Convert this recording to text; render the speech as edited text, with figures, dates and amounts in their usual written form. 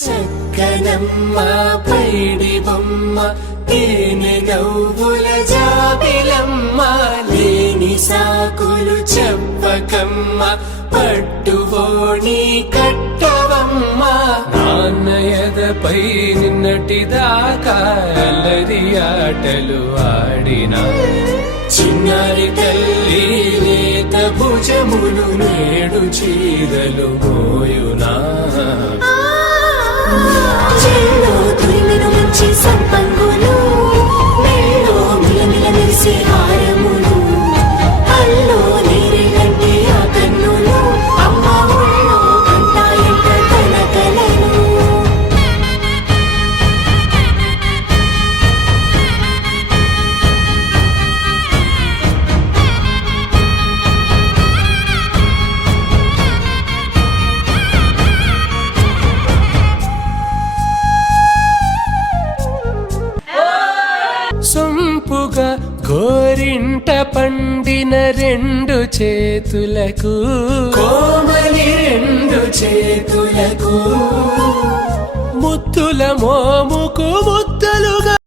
చక్కనమ్మ పైడి బొమ్మ తేనె నవ్వుల జాబిలమ్మ లేని సాకులు చెప్పకమ్మ పట్టువోణి కట్టవమ్మ నాన్నయదపై నిన్నటిదాకా అల్లరి ఆటలు ఆడినా చిన్నారి తల్లి లేత భుజములు నేడు చీరలు మోయునా చెల్లో తురిమిను మంచి సంపంగులు మెల్లో మిలమిల మెరిసే హారములు అల్లో నీరెలంటే ఆ కన్నులు అమ్మ ఒళ్ళో కంటాయంట తన కలలు సొంపుగా గోరింట పండిన రెండు చేతులకు కోమలి రెండు చేతులకు ముద్దుల మోముకు ముద్దలుగా